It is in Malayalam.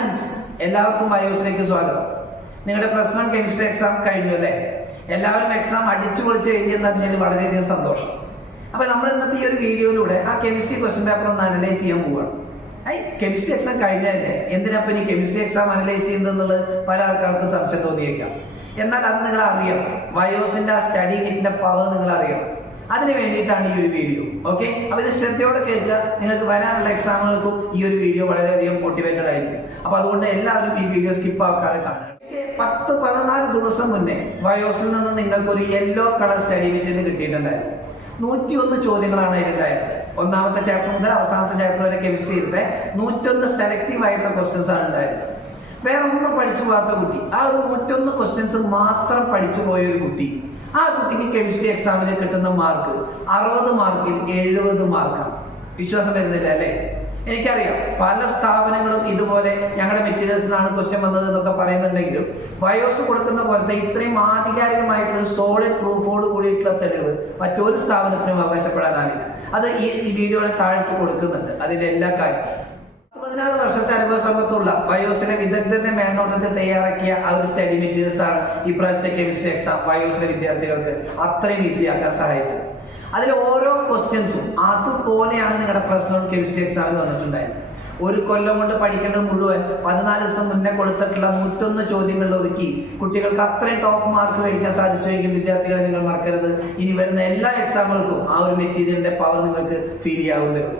ഫ്രണ്ട്സ്, എല്ലാവർക്കും ബയോസിലേക്ക് സ്വാഗതം. നിങ്ങളുടെ +1 കെമിസ്ട്രി എക്സാം കഴിഞ്ഞു അല്ലേ? എല്ലാവരും എക്സാം അടിച്ചു പൊളിച്ച് എഴുതിയെന്നതിൽ വളരെയധികം സന്തോഷം. അപ്പൊ നമ്മൾ ഇന്നത്തെ ഈ ഒരു വീഡിയോയിലൂടെ ആ കെമിസ്ട്രി ക്വസ്റ്റ്യൻ പേപ്പർ ഒന്ന് അനലൈസ് ചെയ്യാൻ പോവുകയാണ്. കെമിസ്ട്രി എക്സാം കഴിഞ്ഞതല്ലേ, എന്തിനപ്പം ഇനി കെമിസ്ട്രി എക്സാം അനലൈസ് ചെയ്യുന്നതെന്നുള്ളത് പല ആൾക്കാർക്ക് സംശയം തോന്നിയേക്കാം. എന്നാൽ അത് നിങ്ങൾ അറിയണം. ബയോസിന്റെ ആ സ്റ്റഡി കിറ്റിന്റെ പവർ നിങ്ങൾ അറിയണം. അതിന് വേണ്ടിയിട്ടാണ് ഈ ഒരു വീഡിയോ. ഓക്കെ, അപ്പൊ ഇത് ശ്രദ്ധയോടെ കേൾക്കുക. നിങ്ങൾക്ക് വരാനുള്ള എക്സാമുകൾക്കും ഈ ഒരു വീഡിയോ വളരെയധികം മോട്ടിവേറ്റഡ് ആയിരിക്കും. അപ്പൊ അതുകൊണ്ട് എല്ലാവരും ഈ വീഡിയോ സ്കിപ്പ് ആക്കാതെ കാണുക. 10-14 ദിവസം മുന്നേ ബയോസിൽ നിന്ന് നിങ്ങൾക്ക് ഒരു യെല്ലോ കളർ സ്റ്റഡി കിറ്റിന് കിട്ടിയിട്ടുണ്ടായിരുന്നു. 101 ചോദ്യങ്ങളാണ് ഇതിലുണ്ടായിരുന്നത്. ഒന്നാമത്തെ ചാപ്റ്റർ മുതൽ അവസാനത്തെ ചാപ്റ്റർ വരെ കെമിസ്ട്രിയിലത്തെ 101 സെലക്റ്റീവ് ആയിട്ടുള്ള ക്വസ്റ്റ്യൻസ് ആണ് ഉണ്ടായിരുന്നത്. വേറെ ഒന്നും പഠിച്ചു പോകാത്ത കുട്ടി, ആ ഒരു 101 ക്വസ്റ്റ്യൻസ് മാത്രം പഠിച്ചു പോയ ഒരു കുട്ടി, ആ കുട്ടിക്ക് കെമിസ്ട്രി എക്സാമിന് കിട്ടുന്ന മാർക്ക് 60 മാർക്കിൽ 70 മാർക്കാണ്. വിശ്വാസം വരുന്നില്ല അല്ലേ? എനിക്കറിയാം പല സ്ഥാപനങ്ങളും ഇതുപോലെ ഞങ്ങളുടെ മെറ്റീരിയൽസ് നിന്നാണ് ക്വസ്റ്റ്യൻ വന്നത് എന്നൊക്കെ പറയുന്നുണ്ടെങ്കിലും ബയോസ് കൊടുക്കുന്ന പോലത്തെ ഇത്രയും ആധികാരികമായിട്ടുള്ള സോളിഡ് പ്രൂഫോട് കൂടിയിട്ടുള്ള തെളിവ് മറ്റൊരു സ്ഥാപനത്തിനും അവകാശപ്പെടാനാവില്ല. അത് ഈ വീഡിയോയുടെ താഴേക്ക് കൊടുക്കുന്നുണ്ട്. അതിന്റെ എല്ലാ കാര്യം 16 വർഷത്തെ അനുഭവ സമ്പത്തുള്ള ബയോസിലെ വിദഗ്ധരുടെ മേൽനോട്ടത്തിൽ തയ്യാറാക്കിയ ആ ഒരു സ്റ്റഡി മെറ്റീരിയൽസ് ആണ് ഈ പ്രാവശ്യത്തെ കെമിസ്ട്രി എക്സാം ബയോസിലെ വിദ്യാർത്ഥികൾക്ക് അത്രയും ഈസി ആക്കാൻ സഹായിച്ചത്. അതിൽ ഓരോ ക്വസ്റ്റ്യൻസും അതുപോലെയാണ് നിങ്ങളുടെ +1 കെമിസ്ട്രി എക്സാമിന് വന്നിട്ടുണ്ടായിരുന്നത്. ഒരു കൊല്ലം കൊണ്ട് പഠിക്കേണ്ടത് മുഴുവൻ 14 ദിവസം മുന്നേ കൊടുത്തിട്ടുള്ള 101 ചോദ്യങ്ങളിൽ ഒതുക്കി കുട്ടികൾക്ക് അത്രയും ടോപ്പ് മാർക്ക് മേടിക്കാൻ സാധിച്ചുവെങ്കിൽ വിദ്യാർത്ഥികളെ നിങ്ങൾ മറക്കരുത്. ഇനി വരുന്ന എല്ലാ എക്സാമുകൾക്കും ആ ഒരു മെറ്റീരിയലിന്റെ പവർ നിങ്ങൾക്ക് ഫീൽ ചെയ്യാവുന്നതേ ഉള്ളൂ.